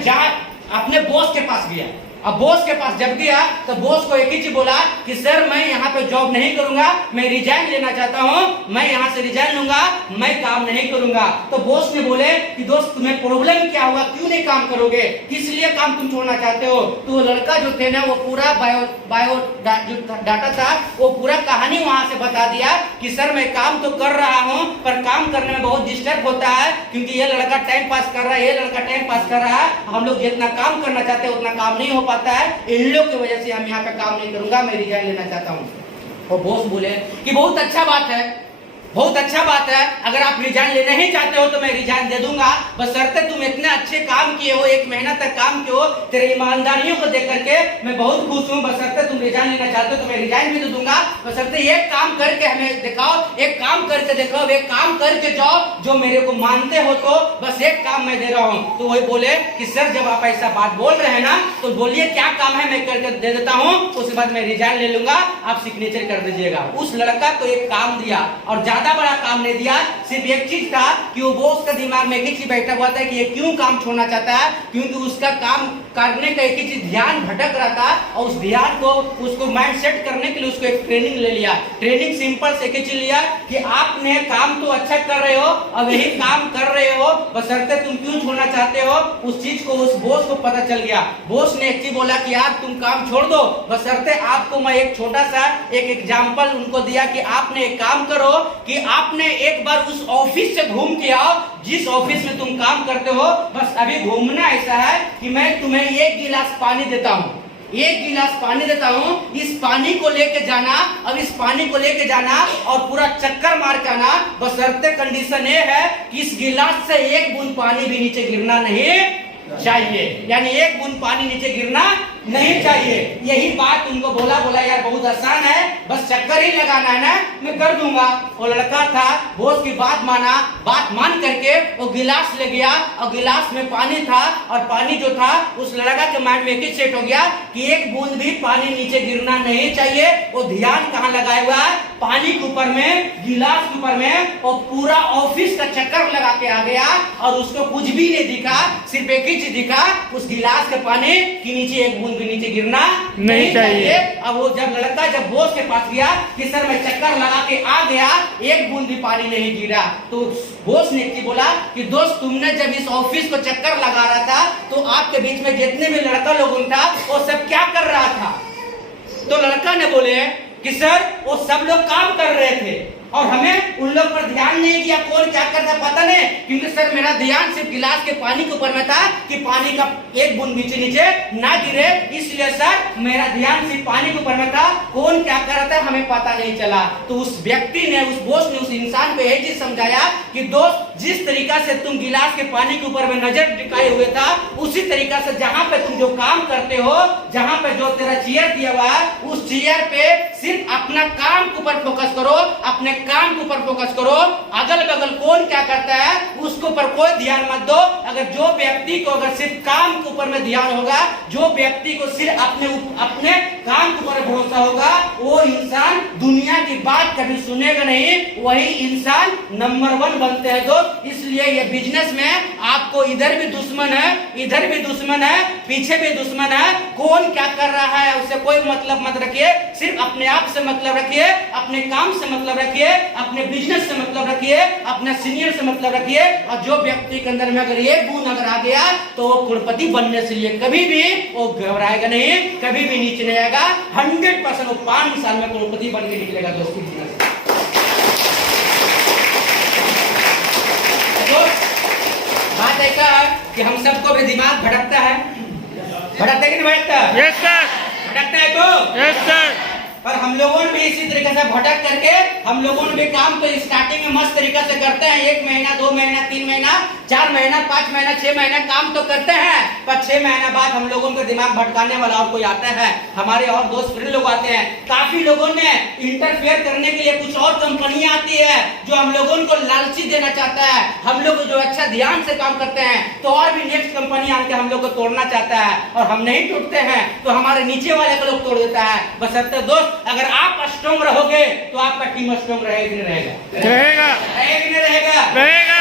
अपने बॉस के पास गया, अब बॉस के पास जब गया तो बॉस को एक ही चीज बोला कि सर मैं यहाँ पे जॉब नहीं करूंगा, मैं रिजाइन लेना चाहता हूँ, मैं यहाँ से रिजाइन लूंगा, मैं काम नहीं करूंगा। तो बॉस ने बोले कि दोस्त तुम्हें प्रॉब्लम क्या हुआ, क्यों नहीं काम करोगे, किस लिए काम तुम छोड़ना चाहते हो। तो वो लड़का जो थे ना वो पूरा बायो जो डाटा था वो पूरा कहानी वहां से बता दिया कि सर मैं काम तो कर रहा हूँ पर काम करने में बहुत डिस्टर्ब होता है, क्योंकि ये लड़का टाइम पास कर रहा है, ये लड़का टाइम पास कर रहा है, हम लोग जितना काम करना चाहते हैं उतना काम नहीं हो पाता है, इन लोग की वजह से हम यहाँ पे काम नहीं करूंगा, मैं रिजाइन लेना चाहता हूँ। और बॉस बोले कि बहुत अच्छा बात है, बहुत अच्छा बात है, अगर आप रिजाइन लेना ही चाहते हो तो मैं रिजाइन दे दूंगा, बशर्ते तुम इतने अच्छे काम किए हो, 1 महीना तक काम किए हो, तेरे ईमानदारियों को देख करके मैं बहुत खुश हूँ, बशर्ते तुम रिजाइन लेना चाहते हो तो मैं रिजाइन भी दे दूंगा, बशर्ते एक काम करके हमें दिखाओ, एक काम करके दिखाओ, एक काम करके जाओ जो मेरे को मानते हो, तो बस एक काम मैं दे रहा हूँ। तो वही बोले कि सर जब आप ऐसा बात बोल रहे हैं ना तो बोलिए क्या काम है, मैं करके दे देता हूँ, उसके बाद मैं रिजाइन ले लूंगा, आप सिग्नेचर कर दीजिएगा। उस लड़का को एक काम दिया और ज्यादा बड़ा काम नहीं दिया, सिर्फ एक चीज था कि वो बॉस का दिमाग में एक ही चीज बैठा हुआ था कि ये क्यों काम छोड़ना चाहता है, क्योंकि उसका काम करने का एक ही चीज ध्यान भटक रहा था और उस ध्यान को उसको माइंड सेट करने के लिए उसको एक ट्रेनिंग ले लिया। ट्रेनिंग सिंपल से एक ही चीज लिया कि आपने काम तो अच्छा कर रहे हो और यही काम कर रहे हो, बशर्ते तुम क्यों छोड़ना चाहते हो, उस चीज को उस बॉस को पता चल गया। बॉस ने एक चीज बोला कि यार तुम काम छोड़ दो, बशर्ते आपको मैं एक छोटा सा एक एग्जाम्पल उनको दिया कि आपने एक काम करो कि आपने एक बार उस ऑफिस से घूम के आओ जिस ऑफिस में तुम काम करते हो, बस अभी घूमना ऐसा है कि मैं तुम्हें 1 गिलास पानी देता हूँ, 1 गिलास पानी देता हूँ, इस पानी को लेके जाना, अब इस पानी को लेके जाना और पूरा चक्कर मार के आना, बशर्ते कंडीशन ये है कि इस गिलास से 1 बूंद पानी भी नीचे गिरना नहीं चाहिए, यानी 1 बूंद पानी नीचे गिरना नहीं चाहिए। यही बात उनको बोला यार बहुत आसान है, बस चक्कर ही लगाना है ना, मैं कर दूंगा। वो लड़का था, बॉस की बात माना, बात मान करके वो गिलास ले गया और गिलास में पानी था और पानी जो था उस लड़का के माइंड में एक ही सेट हो गया कि 1 बूंद भी पानी नीचे गिरना नहीं चाहिए। वो ध्यान कहाँ लगाया हुआ है, पानी के ऊपर में, गिलास के ऊपर में, और पूरा ऑफिस का चक्कर लगा के आ गया और उसको कुछ भी नहीं दिखा, सिर्फ एक ही चीज दिखा, उस गिलास के पानी के नीचे 1 बूंद भी नीचे गिरना नहीं चाहिए। अब वो जब लड़का जब बॉस के पास गया कि सर मैं चक्कर लगा के आ गया, 1 बूंद भी पानी नहीं गिरा, तो बॉस ने बोला कि दोस्त तुमने जब इस ऑफिस को चक्कर लगा रहा था तो आपके बीच में जितने भी लड़का लोग था वो सब क्या कर रहा था। तो लड़का ने बोले कि सर वो सब लोग काम कर रहे थे और हमें उन लोग पर ध्यान नहीं किया, कौन क्या करता पता नहीं, क्योंकि सर मेरा ध्यान सिर्फ गिलास के पानी के ऊपर में था कि पानी का 1 बूंद नीचे ना गिरे, इसलिए सर मेरा ध्यान सिर्फ पानी के ऊपर में था, कौन क्या कर रहा था हमें पता नहीं चला। तो उस व्यक्ति ने, उस बॉस ने उस इंसान को यही चीज समझाया कि दोस्त जिस तरीका से तुम गिलास के पानी के ऊपर में नजर टिकाए हुए था, उसी तरीका से जहाँ पे तुम जो काम करते हो, जहाँ पे जो तेरा चेयर दिया हुआ है, उस चेयर पे सिर्फ अपना काम के ऊपर फोकस करो, अपने काम के ऊपर फोकस करो, अगल बगल कौन क्या करता है उसके ऊपर कोई ध्यान मत दो। अगर जो व्यक्ति को अगर सिर्फ काम के ऊपर में ध्यान होगा, जो व्यक्ति को सिर्फ अपने काम के ऊपर भरोसा होगा, वो इंसान दुनिया की बात कभी सुनेगा नहीं, वही इंसान नंबर 1 बनते हैं दोस्त। इसलिए ये बिजनेस में आपको इधर भी दुश्मन है, इधर भी दुश्मन है, पीछे भी दुश्मन है, कौन क्या कर रहा है उससे कोई मतलब मत रखिए, सिर्फ अपने आप से मतलब रखिए, अपने काम से मतलब रखिए, अपने बिजनेस से मतलब रखिए, अपने सीनियर से मतलब रखिए। और जो व्यक्ति के अंदर में अगर 1 गुण अगर आ गया तो वो करोड़पति बनने से लिए कभी भी वो घबराएगा नहीं, कभी भी नीचे नहीं आएगा, 100% वो 5 साल में करोड़पति बन के निकलेगा दोस्तों। बात ऐसा है कि हम सबको भी दिमाग भटकता है, भटकता है कि नहीं भटकता? यस सर, भटकता है तो यस सर। और हम लोगों ने भी इसी तरीके से भटक करके हम लोगों ने भी काम तो स्टार्टिंग में मस्त तरीके से करते हैं, 1 महीना 2 महीना 3 महीना 4 महीना 5 महीना 6 महीना काम तो करते हैं, पर 6 महीना बाद हम लोगों का दिमाग भटकाने वाला और कोई आता है, हमारे और दोस्त फ्रेंड लोग आते हैं, काफी लोगों ने इंटरफेयर करने के लिए कुछ और कंपनियां आती है जो हम लोगों को लालची देना चाहता है, हम लोग जो अच्छा ध्यान से काम करते हैं तो और भी नेक्स्ट कंपनी आके हम लोग को तोड़ना चाहता है, और हम नहीं टूटते हैं तो हमारे नीचे वाले को लोग तोड़ देता है। बशर्ते दोस्त अगर आप स्ट्रॉन्ग रहोगे तो आपका टीम स्ट्रॉन्ग रहेगा कि नहीं रहेगा? रहेगा, रहेगा कि नहीं रहेगा? रहेगा।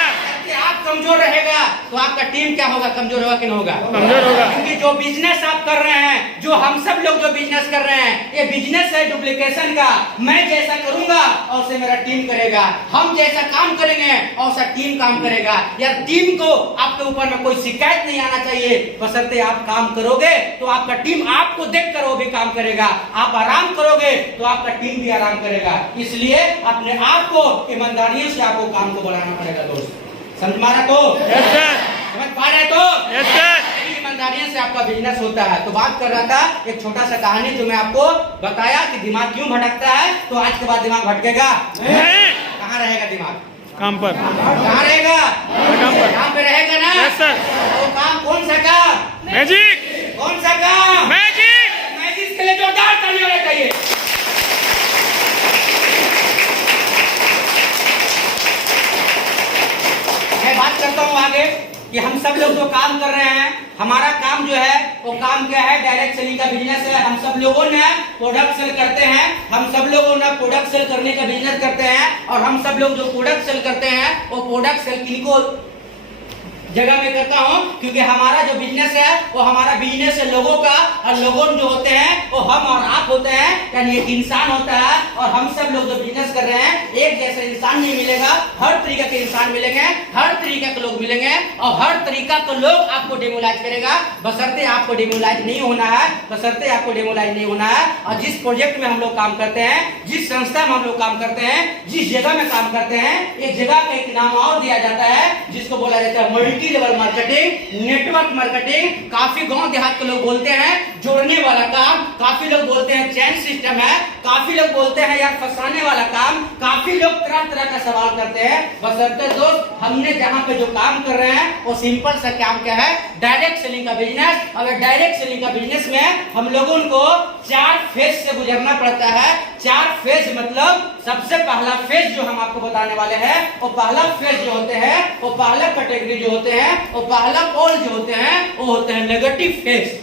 आप कमजोर रहेगा तो आपका टीम क्या होगा, कमजोर होगा कि नहीं होगा? कमजोर होगा। क्योंकि जो बिजनेस आप कर रहे हैं, जो हम सब लोग जो बिजनेस कर रहे हैं, ये बिजनेस है डुप्लीकेशन का। मैं जैसा करूंगा और से मेरा टीम करेगा, हम जैसा काम करेंगे और सा टीम काम करेगा। यार टीम को आपके ऊपर में कोई शिकायत नहीं आना चाहिए, बशर्ते आप काम करोगे तो आपका टीम आपको देखकर वो भी काम करेगा। आप आराम करोगे तो आपका टीम भी आराम करेगा। इसलिए अपने आप को ईमानदारी से आपको काम को बढ़ाना पड़ेगा दोस्त। समझ मारा तो? Yes sir. समझ पा रहे तो? Yes sir. ईमानदारी से आपका बिजनेस होता है। तो बात कर रहा था एक छोटा सा कहानी जो मैं आपको बताया कि दिमाग क्यों भटकता है। तो आज के बाद दिमाग भटकेगा नहीं। कहाँ रहेगा दिमाग? काम पर। कहाँ रहेगा? काम पर। काम पे रहेगा ना? Yes sir. तो काम कौन सा काम? मैजिक। कौन सा काम? मैजिक। मैजिक के लिए जोरदार ताली होना चाहिए। मैं बात करता हूँ आगे कि हम सब लोग जो काम कर रहे हैं, हमारा काम जो है वो काम क्या है? डायरेक्ट सेलिंग का बिजनेस है। हम सब लोगों ने प्रोडक्ट सेल करते हैं, हम सब लोगों ने प्रोडक्ट सेल करने का बिजनेस करते हैं। और हम सब लोग जो प्रोडक्ट सेल करते हैं वो प्रोडक्ट सेल किनको जगह में करता हूँ, क्योंकि हमारा जो बिजनेस है वो हमारा बिजनेस है लोगों का, और लोगों जो होते हैं वो हम और आप होते हैं, यानी एक इंसान होता है। और हम सब लोग जो बिजनेस कर रहे हैं, एक जैसा इंसान नहीं मिलेगा, हर तरीके के इंसान मिलेंगे, हर तरीके के लोग मिलेंगे, और हर तरीका के लोग आपको डेमोलाइज करेगा। बशर्ते आपको डेमोलाइज नहीं होना है, बशर्ते आपको डेमोलाइज नहीं होना है। और जिस प्रोजेक्ट में हम लोग काम करते हैं, जिस संस्था में हम लोग काम करते हैं, जिस जगह में काम करते हैं, एक जगह का एक नाम और दिया जाता है जिसको बोला जाता है multi level marketing, network marketing. काफी गांव देहात के लोग बोलते हैं जोड़ने वाला काम, काफी लोग बोलते हैं चैन सिस्टम है, काफी लोग बोलते हैं यार फंसाने वाला काम, काफी लोग तरह तरह का सवाल करते हैं। बशर्ते दोस्त हमने जहां पे जो काम कर रहे हैं वो सिंपल सा काम क्या है? डायरेक्ट सेलिंग का बिजनेस। और डायरेक्ट सेलिंग का बिजनेस में हम लोगों को 4 फेज से गुजरना पड़ता है। 4 फेज मतलब सबसे पहला फेज जो हम आपको बताने वाले हैं, वो पहला फेज जो होते हैं, वो पहला कैटेगरी जो होते हैं, वो पहला पोल जो होते हैं, वो होते हैं नेगेटिव फेज।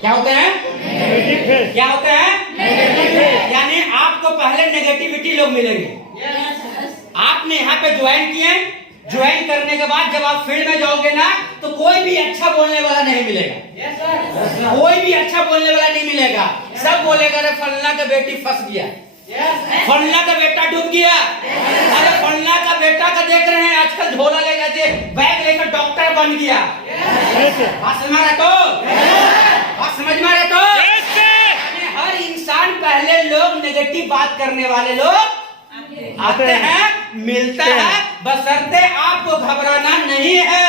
क्या होते हैं? Negative phase. क्या होते हैं? Negative phase. यानी आपको पहले नेगेटिविटी लोग मिलेंगे। आपने यहाँ पे ज्वाइन किए, ज्वाइन करने के बाद जब आप फील्ड में जाओगे ना, तो कोई भी अच्छा बोलने वाला नहीं मिलेगा। कोई भी अच्छा बोलने वाला नहीं मिलेगा। सब बोलेगा अरे फलना का बेटी फंस गया, फलना का बेटा डूब गया, अरे फलना का बेटा का देख रहे हैं आजकल झोला लेकर बैग लेकर डॉक्टर बन गया। बात समझ में तो? बात समझ में तो? हर इंसान पहले लोग नेगेटिव बात करने वाले लोग आते हैं, मिलता है। बशर्ते आपको घबराना नहीं है,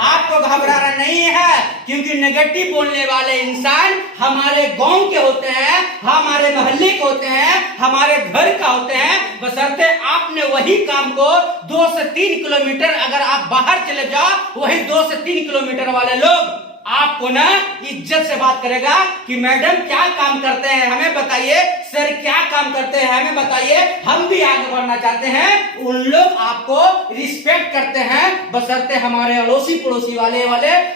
आपको घबराना नहीं है, क्योंकि नेगेटिव बोलने वाले इंसान हमारे गांव के होते हैं, हमारे मोहल्ले के होते हैं, हमारे घर का होते हैं। बशर्ते आपने वही काम को 2 से 3 किलोमीटर अगर आप बाहर चले जाओ, वही 2 से 3 किलोमीटर वाले लोग आपको ना इज्जत से बात करेगा कि मैडम क्या काम करते हैं हमें बताइए, सर क्या काम करते हैं हमें बताइए, हम भी आगे बढ़ना चाहते हैं। उन लोग आपको रिस्पेक्ट करते हैं। बशर्ते हमारे अड़ोसी पड़ोसी वाले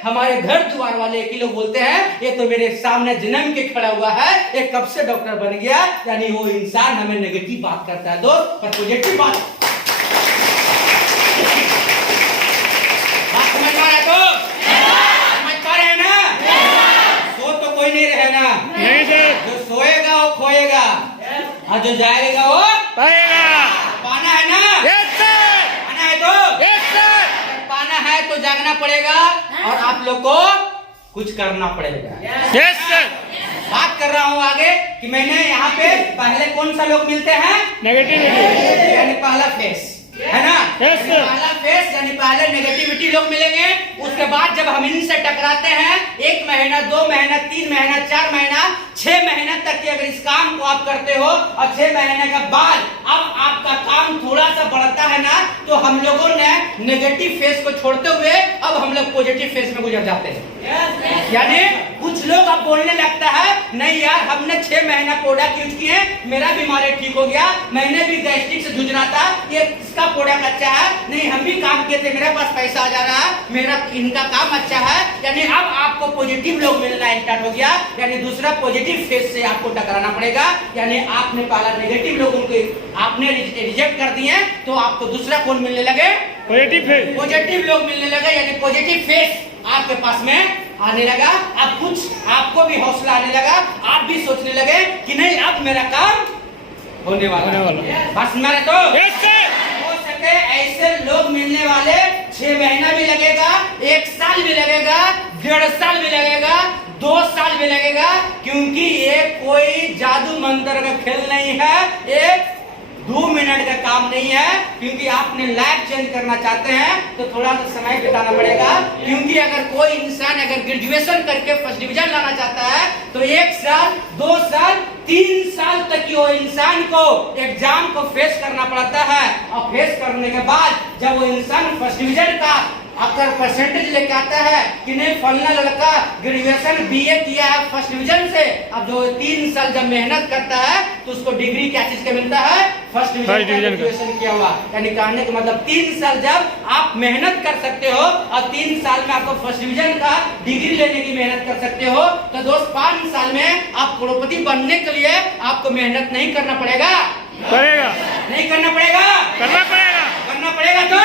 हमारे घर द्वार वाले की लोग बोलते हैं ये तो मेरे सामने जन्म के खड़ा हुआ है, ये कब से डॉक्टर बन गया। यानी वो इंसान हमें नेगेटिव बात करता है दोस्त, पर पॉजिटिव बात समझ में आ रहा है तो? कोई नहीं रहेगा, नहीं सर। जो सोएगा वो खोएगा, और जो जाएगा वो पाएगा। पाना है ना? Yes sir. पाना है तो? Yes sir. पाना है तो जागना पड़ेगा और आप लोग को कुछ करना पड़ेगा। Yes sir. बात कर रहा हूँ आगे कि मैंने यहाँ पे पहले कौन सा लोग मिलते हैं? नेगेटिविटी यानी पहला फेस है ना? Yes, sir. पहला फेस यानी पहले नेगेटिविटी लोग मिलेंगे। उसके बाद जब हम इनसे टकराते हैं, 1 महीना 2 महीना 3 महीना 4 महीना 6 महीने तक के अगर इस काम को आप करते हो, और 6 महीने के बाद अब आपका काम थोड़ा सा बढ़ता है ना, तो हम लोगों ने नेगेटिव फेस को छोड़ते हुए अब हम लोग पॉजिटिव फेस में गुजर जाते हैं। यानी कुछ लोग अब बोलने लगता है नहीं यार हमने 6 महीना प्रोडक्ट यूज किए, मेरा बीमारी ठीक हो गया, मैंने भी गैस्ट्रिक से जूझ रहा था, ये इसका प्रोडक्ट अच्छा है, नहीं हम भी काम किए थे, मेरे पास पैसा आ जा रहा है, मेरा इनका काम अच्छा है। यानी अब आपको पॉजिटिव लोग मिलना स्टार्ट हो गया। यानी दूसरा पॉजिटिव फेस से आपको टकराना पड़ेगा। यानी आपने पहला नेगेटिव लोगों को आपने रिजेक्ट कर दिए, तो आपको दूसरा कौन मिलने लगे? पॉजिटिव लोग मिलने लगा, यानी पॉजिटिव फेस आपके पास में आने लगा। अब कुछ आपको भी हौसला आने लगा, आप भी सोचने लगे कि नहीं अब मेरा काम होने वाला है। बस मेरा तो हो सके ऐसे लोग मिलने वाले 6 महीना भी लगेगा, 1 साल भी लगेगा, 1.5 साल भी लगेगा, 2 साल भी लगेगा, क्योंकि ये कोई जादू मंत्र का खेल नहीं है, एक 2 मिनट का काम नहीं है। क्योंकि आपने लाइफ चेंज करना चाहते हैं तो थोड़ा सा समय बिताना पड़ेगा। क्योंकि अगर कोई इंसान अगर ग्रेजुएशन करके फर्स्ट डिवीजन लाना चाहता है तो 1 साल, 2 साल, 3 साल तक वो इंसान को एग्जाम को फेस करना पड़ता है। और फेस करने के बाद जब वो इंसान फर्स्ट डिवीजन का अगर परसेंटेज लेके आता है कि नहीं फलना लड़का ग्रेजुएशन बीए किया है फर्स्ट डिवीजन से, अब जो 3 साल जब मेहनत करता है तो उसको डिग्री क्या चीज का मिलता है? फर्स्ट डिवीजन ग्रेजुएशन किया हुआ। यानी कहने का मतलब 3 साल जब आप मेहनत कर सकते हो और 3 साल में आपको फर्स्ट डिवीजन का डिग्री लेने की मेहनत कर सकते हो, तो दोस्त 5 साल में आप करोड़पति बनने के लिए आपको मेहनत नहीं करना पड़ेगा? नहीं करना पड़ेगा? करना पड़ेगा। तो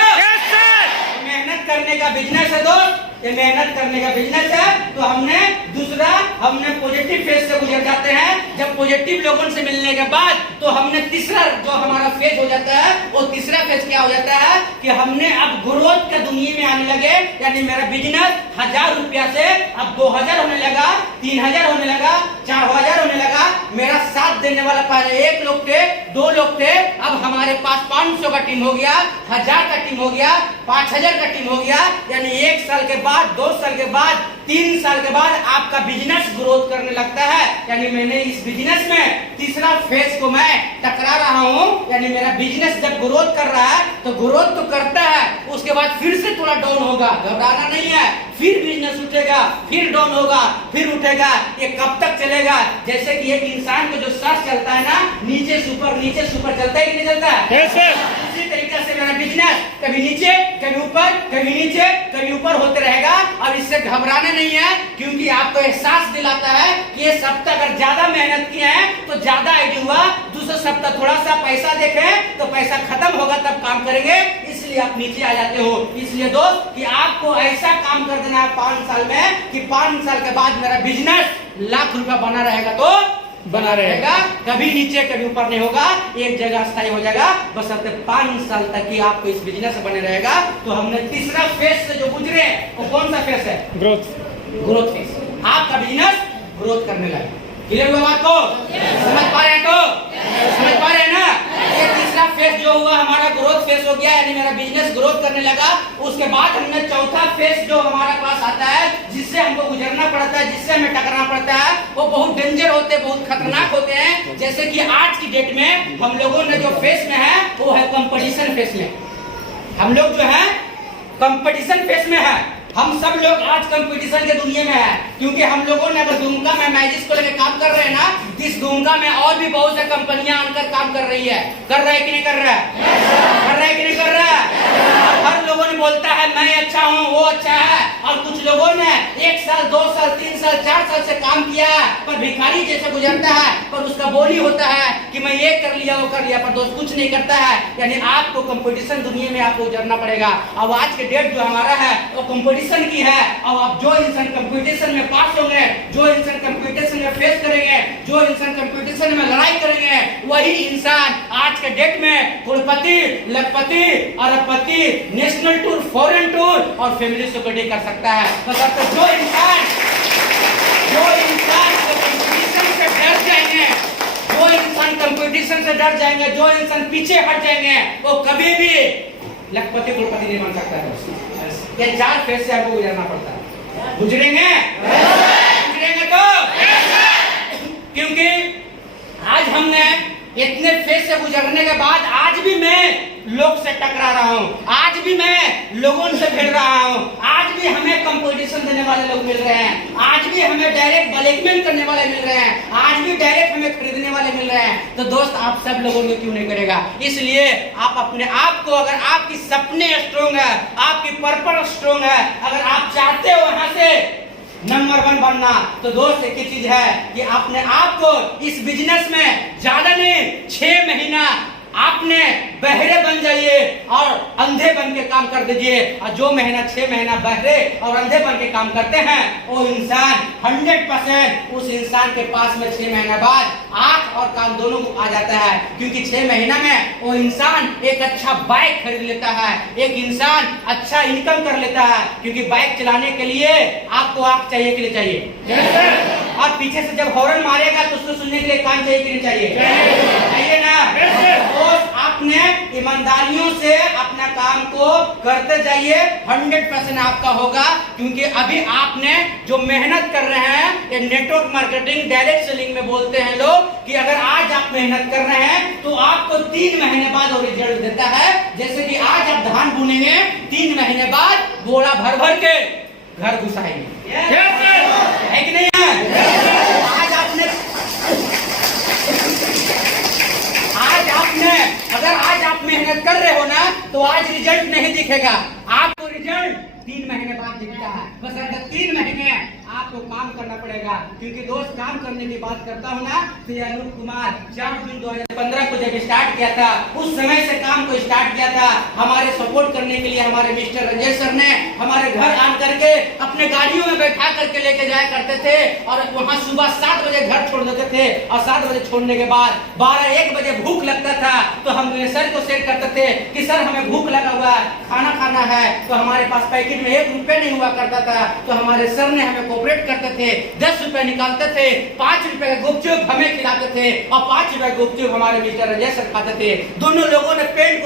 मेहनत करने का बिजनेस है दोस्त, ये मेहनत करने का बिजनेस है। तो हमने पॉजिटिव फेज से गुजर जाते हैं। जब पॉजिटिव लोगों से मिलने के बाद तो हमने तीसरा जो हमारा फेज हो जाता है, वो तीसरा फेज क्या हो जाता है कि हमने अब ग्रोथ का दुनिया में आने लगे। यानी मेरा बिजनेस 1000 रुपया से अब 2000 होने लगा, 3000 होने लगा, 4000 होने लगा। मेरा साथ देने वाला पहले 1 लोग थे, 2 लोग थे, अब हमारे पास 500 का टीम हो गया, 1000 का टीम हो गया, 5000 का टीम हो गया। यानी 1 साल के बाद, 2 साल के बाद, 3 साल के बाद आपका बिजनेस ग्रोथ करने लगता है। यानी मैंने इस बिजनेस में तीसरा फेज को मैं टकरा रहा हूँ। यानी मेरा बिजनेस जब ग्रोथ कर रहा है तो ग्रोथ तो करता है, उसके बाद फिर से थोड़ा डाउन होगा, घबराना नहीं है, फिर बिजनेस उठेगा, फिर डाउन होगा, फिर उठेगा। ये कब तक चलेगा? जैसे कि एक इंसान को जो सांस चलता है ना, नीचे से ऊपर चलता है कि नहीं चलता है? इसी तरीके से मेरा बिजनेस कभी नीचे, कभी ऊपर, कभी नीचे, कभी ऊपर होते रहेगा। अब इससे घबराना नहीं है, क्योंकि आपको एहसास दिलाता है कि ये सप्ताह अगर ज्यादा मेहनत किए हैं तो ज्यादा आइडिया हुआ, दूसरे सप्ताह थोड़ा सा पैसा देखें तो पैसा खत्म होगा तब काम करेंगे, इसलिए आप नीचे आ जाते हो। इसलिए दोस्त कि आपको ऐसा काम कर देना है 5 साल में कि 5 साल के बाद मेरा बिजनेस लाख रुपया बना रहेगा तो बना रहेगा, कभी नीचे कभी ऊपर नहीं होगा, एक जगह स्थायी हो जाएगा। बस अब 5 साल तक ही आपको इस बिजनेस में बने रहेगा। तो हमने तीसरा फेज से जो गुजरे वो कौन सा फेज है? Growth phase. आपका बिजनेस ग्रोथ करने लगा। क्लियर हुआ बात को? समझ पा रहे हैं? तो समझ पा रहे हैं ना? ये तीसरा फेज जो हुआ हमारा ग्रोथ फेज हो गया, यानी मेरा बिजनेस ग्रोथ करने लगा। उसके बाद हमने चौथा फेज जो हमारा पास आता है, जिससे हमको गुजरना पड़ता है, जिससे हमें टकराना पड़ता है, वो बहुत डेंजर होते हैं, बहुत खतरनाक होते हैं। जैसे कि आज की डेट में हम लोगों ने जो फेज में है वो है कंपटीशन फेज में। हम लोग जो है कंपटीशन फेज में है। हम सब लोग आज कंपटीशन के दुनिया में है, क्योंकि हम लोगों ने अगर दुमका में मैजिक को लेकर काम कर रहे हैं ना, इस दुमका में और भी बहुत से कंपनियां आकर काम कर रही है। कर रहा है कि नहीं कर रहा है? कर रहा है कि नहीं कर रहा है? और हर लोगों ने बोलता है मैं अच्छा हूँ, वो अच्छा है। और कुछ लोगों ने 1 साल, 2 साल, 3 साल, 4 साल से काम किया है, पर भिखारी जैसे गुजरता है, पर उसका बोली होता है कि मैं ये कर लिया, वो कर लिया, पर दोस्त कुछ नहीं करता है। यानी आपको कंपटीशन दुनिया में आपको गुजरना पड़ेगा। अब आज के डेट जो हमारा है वो कंपटीशन की है। अब आप जो इंसान कंपटीशन में पास होंगे, जो इंसान कंपटीशन में फेस करेंगे, जो इंसान कंपटीशन में लड़ाई करेंगे, वही इंसान आज के डेट में करोड़पति, लखपति, अरबपति, नेशनल टूर, फॉरेन टूर और फैमिली सिक्योरिटी कर सकता है। तो जो इंसान कंपटीशन से डर जाएंगे, जो इंसान कंपटीशन से डर जाएंगे, जो इंसान पीछे हट जाएंगे, वो कभी भी लखपति करोड़पति नहीं बन सकता है। ये 4 फेज से आपको गुजरना पड़ता है। गुजरेंगे तो क्योंकि आज हमने इतने फेज से गुजरने के बाद आज भी मैं लोग से टकरा रहा हूँ, आज भी मैं लोगों से भिड़ रहा हूँ, आज भी हमें कंपटीशन देने वाले लोग मिल रहे हैं, आज भी हमें डायरेक्ट ब्लैकमेल करने वाले मिल रहे हैं, आज भी डायरेक्ट हमें खरीदने वाले मिल रहे हैं। तो दोस्त आप सब लोगों में क्यों नहीं करेगा? इसलिए आप अपने आप को, अगर आपकी सपने स्ट्रोंग है, आपकी पर्पस स्ट्रोंग है, अगर आप चाहते हो यहाँ से नंबर 1 बनना, तो दोस्त एक ही चीज है कि अपने आप को इस बिजनेस में ज्यादा नहीं 6 महीना आपने बहरे बन जाइए और अंधे बन के काम कर दीजिए। और जो महीना 6 महीना बहरे और अंधे बन के काम करते हैं वो इंसान 100% उस इंसान के पास में 6 महीना बाद आंख और कान दोनों आ जाता है, क्योंकि 6 महीना में वो इंसान एक अच्छा बाइक खरीद लेता है, एक इंसान अच्छा इनकम कर लेता है। क्योंकि बाइक चलाने के लिए आपको आंख चाहिए कि नहीं चाहिए? और पीछे से जब हॉर्न मारेगा तो उसको सुनने के लिए कान चाहिए कि नहीं चाहिए? चाहिए ना? तो आपने ईमानदारियों से अपना काम को करते जाइए, 100% आपका होगा। क्योंकि अभी आपने जो मेहनत कर रहे हैं, ये नेटवर्क मार्केटिंग डायरेक्ट सेलिंग में बोलते हैं लोग कि अगर आज आप मेहनत कर रहे हैं तो आपको 3 महीने बाद वो रिजल्ट देता है। जैसे कि आज आप धान बुनेंगे, 3 महीने बाद बोरा भर भर के घर घुसाएंगे, है कि नहीं है? अगर आज आप मेहनत कर रहे हो ना तो आज रिजल्ट नहीं दिखेगा, आपको रिजल्ट 3 महीने बाद दिखता है। बस अगर 3 महीने आपको काम करना पड़ेगा। क्योंकि दोस्त काम करने की बात करता हूँ ना तो ये अनूप कुमार 4 जून 2015 को जब स्टार्ट किया था, उस समय से काम को स्टार्ट किया था। हमारे सपोर्ट करने के लिए हमारे मिस्टर रंजय सर ने हमारे घर आन करके अपने गाड़ियों में बैठा करके लेके जाया करते थे और वहाँ सुबह 7 बजे घर छोड़ देते थे। और 7 बजे छोड़ने के बाद 12-1 बजे भूख लगता था तो हम सर को सेट करते थे कि सर हमें भूख लगा हुआ है, खाना खाना है। तो हमारे पास पैकेट में 1 रुपया नहीं हुआ करता था तो हमारे सर ने हमें कोऑपरेट करते थे, 10 रुपए निकालते थे, 5 रुपए का गुपचुप हमें खिलाते थे और 5 रुपए गुपचुप हमारे मिस्टर रंजय सर खाते थे। दोनों लोगों ने पेट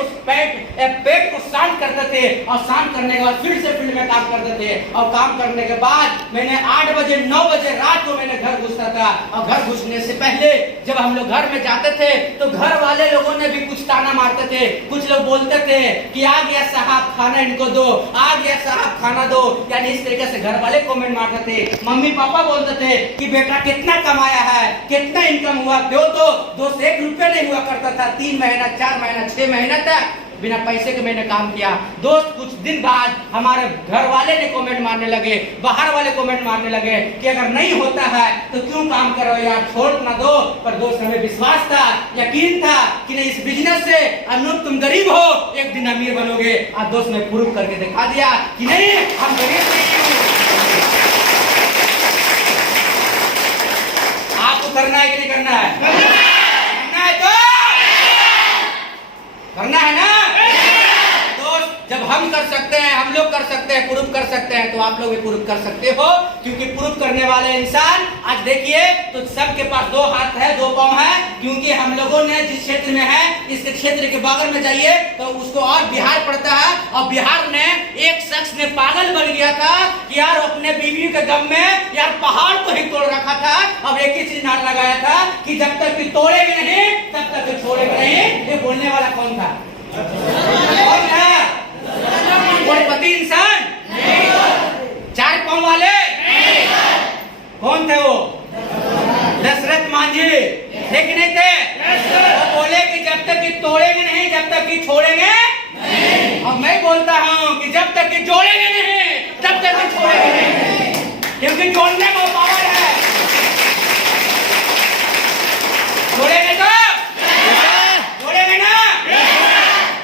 को शांत करते थे और शांत करने के बाद फिर से फील्ड में काम करते थे। और काम करने के बाद मैंने 8 बजे 9 बजे रात को मैंने घर घुसता था। और घर घुसने से पहले जब हम लोग घर में जाते थे तो घर वाले लोगों ने भी कुछ ताना मारते थे। कुछ लोग बोलते थे कि आ गया साहब खाना इनको दो, आ गया साहब खाना दो, यानी इस तरीके से घर वाले कमेंट मारते थे। मम्मी पापा बोलते थे कि बेटा कितना कमाया है, कितना इनकम हुआ, क्यों तो 2 से 1 रुपया नहीं हुआ करता था। 3 महीना 4 महीना 6 महीना तक बिना पैसे के मैंने काम किया। दोस्त कुछ दिन बाद हमारे घर वाले ने कमेंट मारने लगे, बाहर वाले कमेंट मारने लगे कि अगर नहीं होता है तो क्यों काम करो यार, छोड़ ना दो। पर दोस्त हमें विश्वास था, यकीन था कि नहीं इस बिजनेस से अनूप तुम गरीब हो, एक दिन अमीर बनोगे। आज दोस्त ने प्रूव करके दिखा दिया कि नहीं हम गरीब नहीं हूँ। आपको करना है कि नहीं करना है? करना है तो करना है ना दोस्त। जब हम कर सकते हैं, हम लोग कर सकते हैं, प्रूफ कर सकते हैं तो आप लोग भी प्रूफ कर सकते हो। क्योंकि प्रूफ करने वाले इंसान आज देखिए तो सबके पास 2 हाथ है, 2 पांव है। क्योंकि हम लोगों ने जिस क्षेत्र में है इस क्षेत्र के बगल में जाइए तो उसको और बिहार पड़ता है। और बिहार ने एक शख्स ने पागल बन गया था कि यार अपने बीवी के दम में यार पहाड़ को ही तोड़ रखा था। अब एक ही चीज नारा लगाया था कि जब तक कि तोड़ेंगे नहीं तब तक कि छोड़ेंगे नहीं। ये बोलने वाला कौन था? कौन था? करोड़पति इंसान? 4 पांव वाले? कौन थे वो? दशरथ मांझी थे कि नहीं थे? वो बोले कि जब तक कि तोड़ेंगे नहीं जब तक कि छोड़ेंगे नहीं। और मैं बोलता हूँ कि जब तक कि जोड़ेंगे नहीं तब तक कि छोड़ेंगे नहीं, क्योंकि जोड़ने में पावर है। जोड़ेंगे तो जोड़ेंगे ना।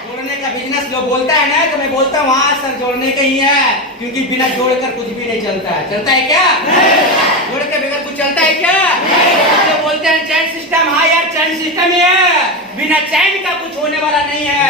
जोड़ने का बिजनेस जो बोलता है ना तो मैं बोलता हूँ हाँ सर जोड़ने का ही है। क्योंकि बिना जोड़कर कुछ भी नहीं चलता है। चलता है क्या? जोड़ के बगैर कुछ चलता है क्या? तो बोलते हैं चैन सिस्टम, हाँ यार चैन सिस्टम ही है, बिना चैन का कुछ होने वाला नहीं है।